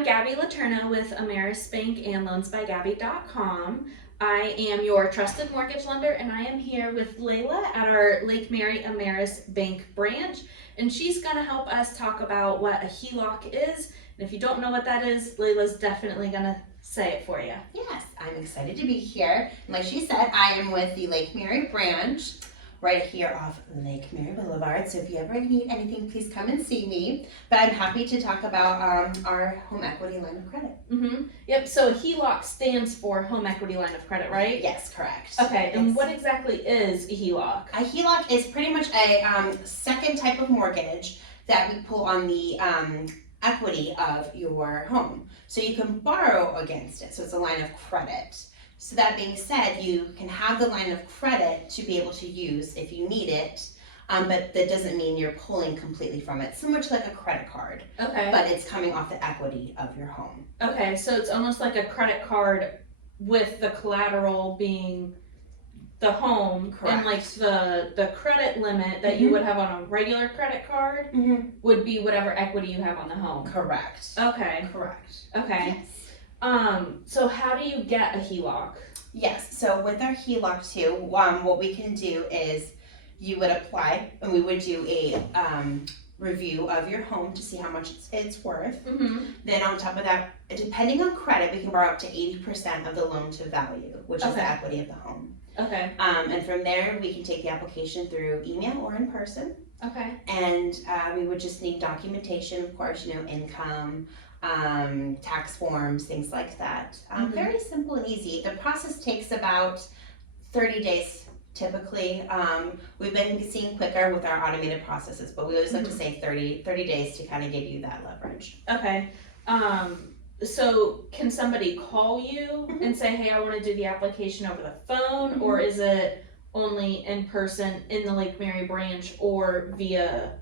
I'm Gabby Letourneau with Ameris Bank and loansbygabby.com. I am your trusted mortgage lender, and I am here with Layla at our Lake Mary Ameris Bank branch, and she's going to help us talk about what a HELOC is. And if you don't know what that is, Layla's definitely going to say it for you. Yes, I'm excited to be here. Like she said, I am with the Lake Mary branch right here off Lake Mary Boulevard. So if you ever need anything, please come and see me. But I'm happy to talk about our home equity line of credit. Yep, so HELOC stands for home equity line of credit, right? Yes, correct. Okay, and what exactly is a HELOC? A HELOC is pretty much a second type of mortgage that we pull on the equity of your home. So you can borrow against it. So it's a line of credit. So that being said, you can have the line of credit to be able to use if you need it, but that doesn't mean you're pulling completely from it. Similar to like a credit card, Okay. but it's coming off the equity of your home. Okay, so it's almost like a credit card with the collateral being the home. Correct. And like the credit limit that you would have on a regular credit card would be whatever equity you have on the home. Correct. Okay. Correct. Okay. Yes. So how do you get a HELOC? Yes, so with our HELOC too, what we can do is you would apply and we would do a review of your home to see how much it's worth. Then on top of that, depending on credit, we can borrow up to 80% of the loan to value, which is the equity of the home. Okay. And from there, we can take the application through email or in person. Okay. And we would just need documentation, of course, income, tax forms, things like that. Very simple and easy. The process takes about 30 days typically. We've been seeing quicker with our automated processes, but we always like to say 30 days to kind of give you that leverage. Okay. So can somebody call you and say, hey, I want to do the application over the phone, or is it only in person in the Lake Mary branch or via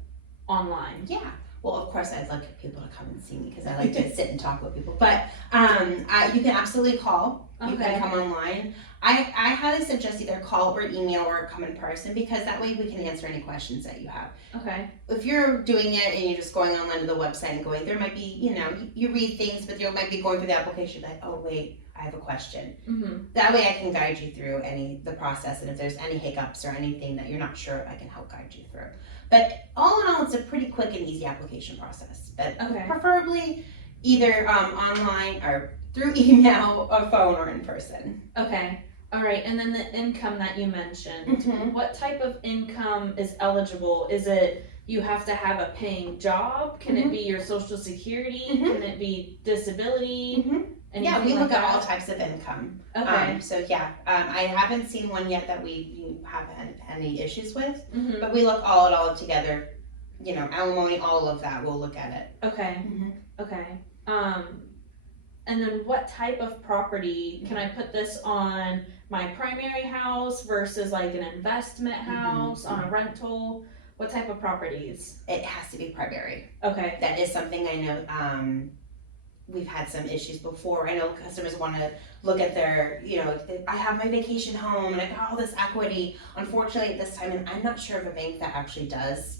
online? Yeah. Well, of course, I'd like people to come and see me because I like to sit and talk with people. But you can absolutely call. You can come online. I highly suggest either call or email or come in person because that way we can answer any questions that you have. Okay. If you're doing it and you're just going online to the website and going, there might be, you read things, but you might be going through the application like, oh, wait, I have a question. That way I can guide you through the process, and if there's any hiccups or anything that you're not sure of, I can help guide you through. But all in all, it's a pretty quick and easy application process. But preferably either online or through email, or phone, or in person. Okay. All right. And then the income that you mentioned, what type of income is eligible? Is it you have to have a paying job? Can it be your Social Security? Can it be disability? Yeah, we look at all types of income. Okay. I haven't seen one yet that we have any issues with, but we look all at all together. Alimony, all of that. We'll look at it. Okay. Okay. And then what type of property can I put this on? My primary house versus like an investment house on a rental? What type of properties? It has to be primary. Okay. That is something I know. We've had some issues before. I know customers want to look at their, I have my vacation home and I got all this equity. Unfortunately, at this time, and I'm not sure of a bank that actually does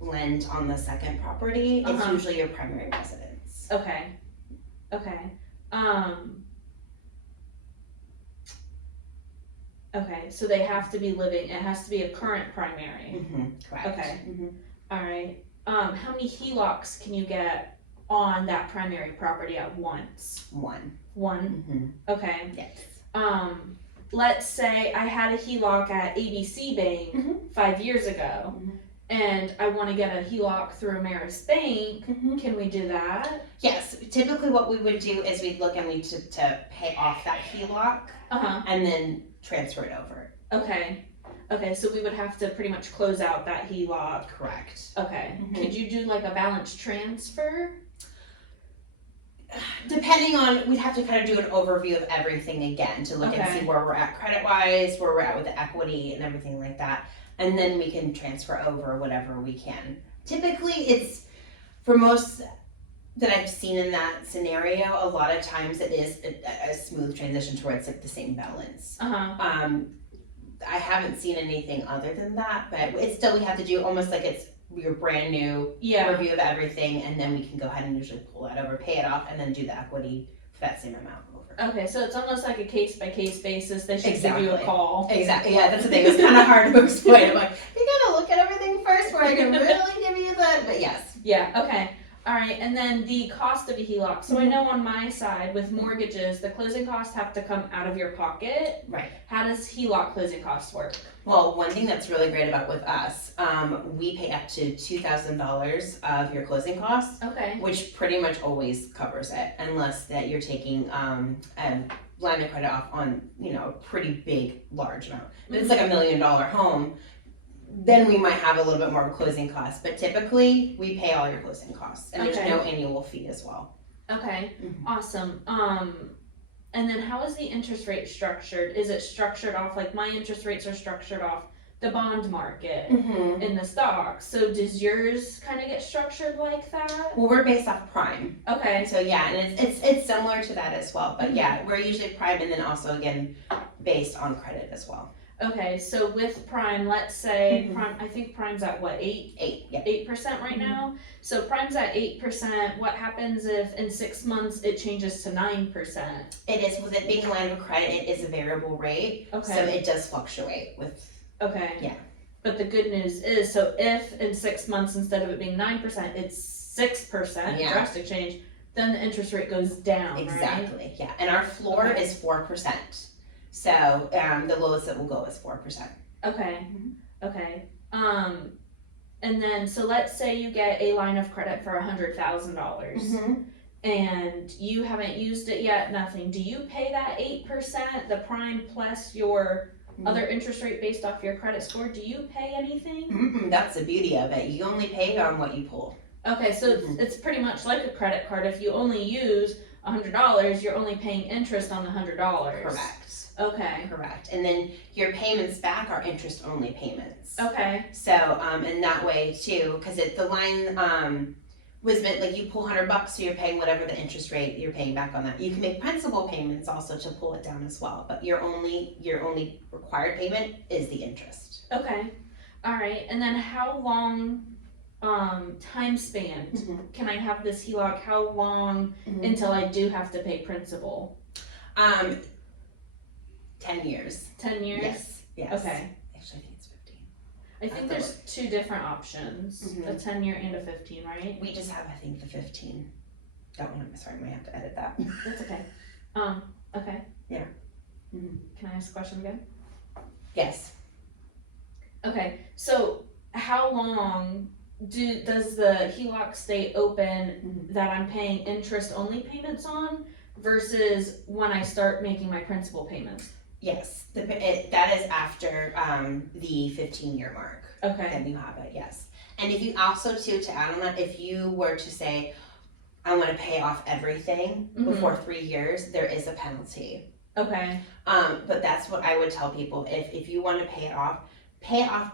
lend on the second property. It's usually your primary residence. Okay. Okay. Okay, so they have to be living, it has to be a current primary. Correct. Okay. All right. How many HELOCs can you get on that primary property at once? One? Okay. Yes. Let's say I had a HELOC at ABC Bank 5 years ago, and I want to get a HELOC through Ameris Bank. Can we do that? Yes. Typically what we would do is we'd look and we to pay off that HELOC and then transfer it over. Okay. Okay, so we would have to pretty much close out that HELOC. Correct. Okay. Could you do like a balance transfer? Depending on, we'd have to kind of do an overview of everything again to look and see where we're at credit-wise, where we're at with the equity and everything like that. And then we can transfer over whatever we can. Typically, it's, for most that I've seen in that scenario, a lot of times it is a smooth transition towards like the same balance. I haven't seen anything other than that, but it's still, we have to do almost like it's your brand new review of everything, and then we can go ahead and usually pull that over, pay it off, and then do the equity for that same amount over. Okay, so it's almost like a case by case basis. They should give you a call. Exactly. Yeah, that's the thing. It's kind of hard to explain. I'm like, you gotta look at everything first where I can really give you that. But yes. Yeah. Okay. All right, and then the cost of a HELOC. So I know on my side with mortgages, the closing costs have to come out of your pocket. Right. How does HELOC closing costs work? Well, one thing that's really great about with us, we pay up to $2,000 of your closing costs, Okay. which pretty much always covers it, unless that you're taking a line of credit off on, a pretty big, large amount. If it's like $1 million home, then we might have a little bit more of a closing cost, but typically we pay all your closing costs, and there's no annual fee as well. Okay, awesome. And then how is the interest rate structured? Is it structured off, like my interest rates are structured off the bond market in the stocks, so does yours kind of get structured like that? Well, we're based off prime. Okay. So yeah, and it's similar to that as well, but yeah, we're usually prime, and then also again based on credit as well. Okay, so with Prime, let's say Prime, I think Prime's at what, 8% right now? So Prime's at 8%. What happens if in 6 months it changes to 9%? It is, with it being a line of credit, it is a variable rate. Okay. So it does fluctuate with. Okay. Yeah. But the good news is, so if in 6 months instead of it being 9%, it's 6%, drastic change, then the interest rate goes down. Exactly. Right? Yeah. And our floor is 4%. So the lowest it will go is 4%. Okay. Okay. And then so let's say you get a line of credit for $100,000 and you haven't used it yet, nothing. Do you pay that 8%, the prime plus your other interest rate based off your credit score? Do you pay anything? That's the beauty of it. You only pay on what you pull. Okay, so it's pretty much like a credit card. If you only use $100, you're only paying interest on the $100. Correct. Okay. Correct. And then your payments back are interest only payments. Okay. So, and that way too, because the line was meant like you pull $100, so you're paying whatever the interest rate you're paying back on that. You can make principal payments also to pull it down as well, but your only required payment is the interest. Okay. All right. And then how long time span can I have this HELOC? How long until I do have to pay principal? 10 years. 10 years? Yes. Okay. Actually, I think it's 15. I think there's two different options, a 10-year and a 15, right? We just have, I think, the 15. Sorry, I might have to edit that. That's okay. Okay. Yeah. Can I ask a question again? Yes. Okay, so how long does the HELOC stay open that I'm paying interest only payments on versus when I start making my principal payments? Yes, that is after the 15-year mark. Okay. Then you have it, yes. And if you also to add on that, if you were to say, I want to pay off everything before 3 years, there is a penalty. Okay. But that's what I would tell people. If you want to pay it off,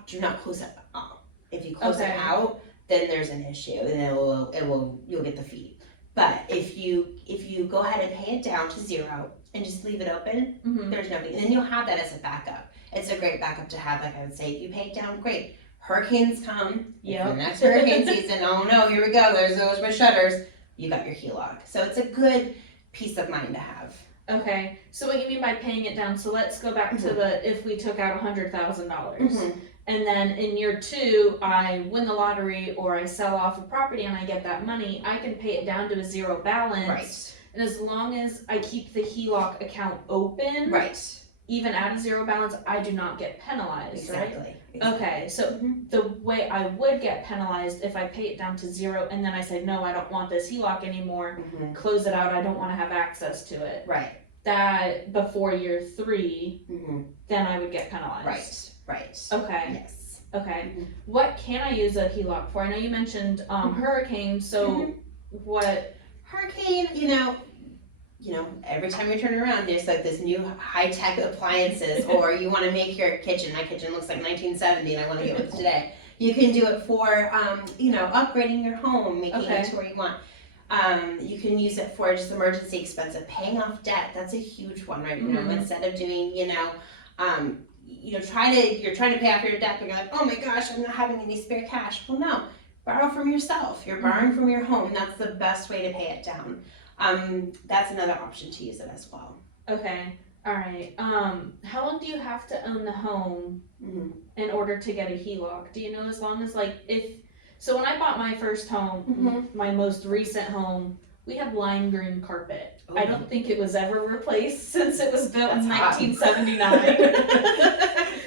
do not close it out. If you close it out, then there's an issue and you'll get the fee. But if you go ahead and pay it down to 0 and just leave it open, there's no fee. And then you'll have that as a backup. It's a great backup to have, like I would say. If you pay it down, great. Hurricanes come. Yeah. The next hurricane season, oh no, here we go. There's my shutters. You got your HELOC. So it's a good peace of mind to have. Okay. So what you mean by paying it down? So let's go back to if we took out $100,000. And then in year 2, I win the lottery or I sell off a property and I get that money, I can pay it down to a 0 balance. Right. And as long as I keep the HELOC account open, even at a 0 balance, I do not get penalized, right? Okay, so the way I would get penalized if I pay it down to 0 and then I say, no, I don't want this HELOC anymore, close it out, I don't want to have access to it. Right. That before year 3, then I would get penalized. Right. Okay. Yes. Okay. What can I use a HELOC for? I know you mentioned hurricane, so what? Hurricane, every time you turn around, there's like this new high-tech appliances, or you want to make your kitchen. My kitchen looks like 1970 and I want to get with it today. You can do it for, upgrading your home, making it to where you want. You can use it for just emergency expenses, paying off debt. That's a huge one right now. Instead of doing, you're trying to pay off your debt, but you're like, oh my gosh, I'm not having any spare cash. Well, no, borrow from yourself. You're borrowing from your home. That's the best way to pay it down. That's another option to use it as well. Okay. All right. How long do you have to own the home in order to get a HELOC? Do you know, as long as so when I bought my first home, my most recent home, we had lime green carpet. Ooh. I don't think it was ever replaced since it was built in That's 1979.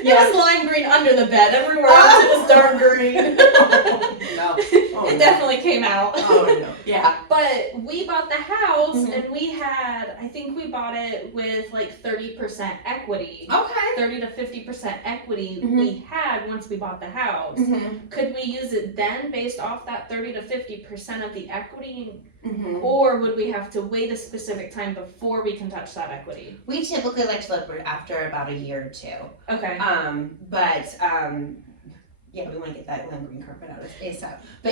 It was lime green under the bed. Everywhere else it was dark green. No. It definitely came out. Oh no. Yeah. But we bought the house and I think we bought it with like 30% equity. Okay. 30 to 50% equity we had once we bought the house. Could we use it then based off that 30 to 50% of the equity? Or would we have to wait a specific time before we can touch that equity? We typically like to look after about a year or two. Okay. Yeah, we want to get that lime green carpet out of ASAP. But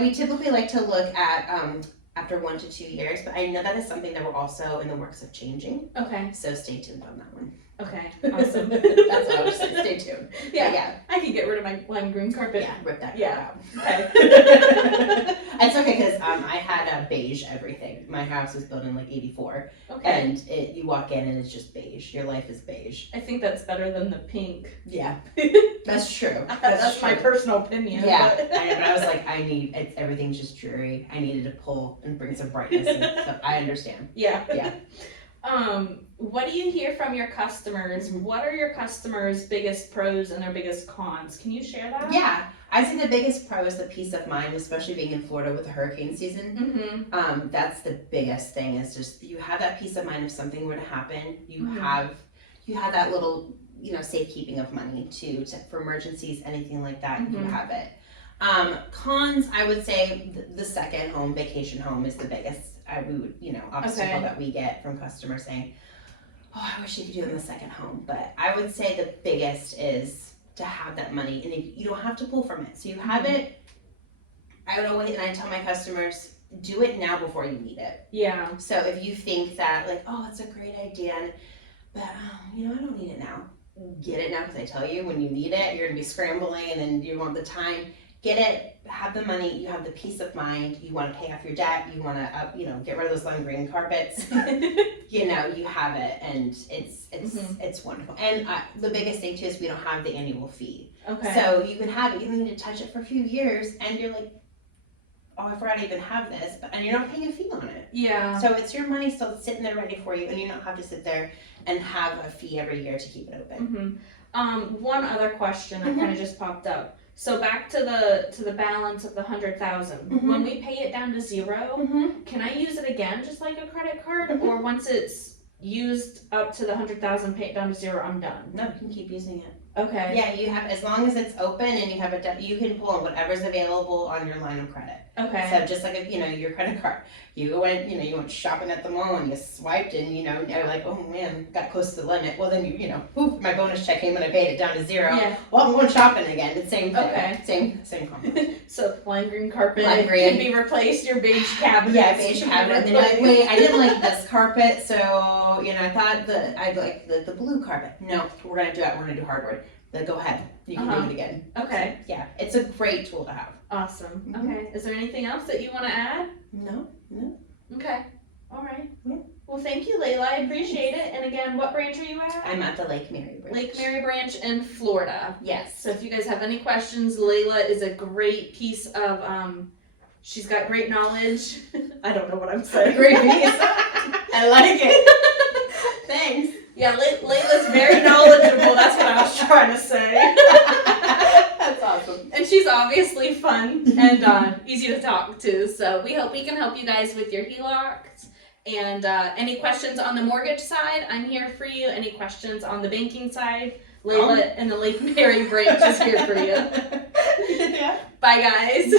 we typically like to look at after 1 to 2 years, but I know that is something that we're also in the works of changing. Okay. So stay tuned on that one. Okay, awesome. That's what I was saying. Stay tuned. Yeah, I could get rid of my lime green carpet. Yeah, rip that out. Okay. It's okay because I had a beige everything. My house was built in like 84. Okay. And you walk in and it's just beige. Your life is beige. I think that's better than the pink. Yeah, that's true. That's my personal opinion. Yeah, but I was like, everything's just dreary. I needed to pull and bring some brightness in. So I understand. Yeah. Yeah. What do you hear from your customers? What are your customers' biggest pros and their biggest cons? Can you share that? Yeah, I'd say the biggest pro is the peace of mind, especially being in Florida with the hurricane season. That's the biggest thing, is just you have that peace of mind if something were to happen. You have that little safekeeping of money for emergencies, anything like that. You have it. Cons, I would say the second home, vacation home, is the biggest. Obstacle that we get from customers saying, "Oh, I wish you could do it in the second home." But I would say the biggest is to have that money, and you don't have to pull from it. So you have it. I would always, and I tell my customers, do it now before you need it. Yeah. So if you think that it's a great idea, but I don't need it now. Get it now, because I tell you, when you need it, you're gonna be scrambling, and then you want the time. Get it, have the money, you have the peace of mind, you want to pay off your debt, you want to get rid of those lime green carpets. You have it, and it's wonderful. And the biggest thing too is we don't have the annual fee. Okay. So you can have it, you don't need to touch it for a few years, and you're like, oh, I forgot I even have this, and you're not paying a fee on it. Yeah. So it's your money still sitting there ready for you, and you don't have to sit there and have a fee every year to keep it open. One other question that kind of just popped up. So back to the balance of the 100,000. When we pay it down to zero, can I use it again just like a credit card, or once it's used up to the 100,000, pay it down to zero, I'm done? No, you can keep using it. Okay. Yeah, you have, as long as it's open and you have you can pull on whatever's available on your line of credit. Okay. So just like your credit card, you went you went shopping at the mall and you swiped and you're like, oh man, got close to the limit. Well then my bonus check came and I paid it down to zero. Yeah. Well, I'm going shopping again. It's same thing. Okay. Same concept. So lime green carpet can be replaced. Your beige cabinet. Yeah, beige cabinet. And then you're like, wait, I didn't like this carpet, so I thought I'd like the blue carpet. No, we're gonna do that. We're gonna do hardwood. Then go ahead. You can do it again. Okay. So, yeah, it's a great tool to have. Awesome. Okay. Is there anything else that you want to add? No. Okay. All right. Yeah. Well, thank you, Layla. I appreciate it. And again, what branch are you at? I'm at the Lake Mary branch. Lake Mary branch in Florida. Yes. So if you guys have any questions, Layla is a great piece of, she's got great knowledge. I don't know what I'm saying. Great piece. I like it. Thanks. Yeah, Layla's very knowledgeable. That's what I was trying to say. That's awesome. And she's obviously fun and easy to talk to. So we hope we can help you guys with your HELOCs. And any questions on the mortgage side, I'm here for you. Any questions on the banking side, Layla and the Lake Mary branch is here for you. Yeah. Bye, guys.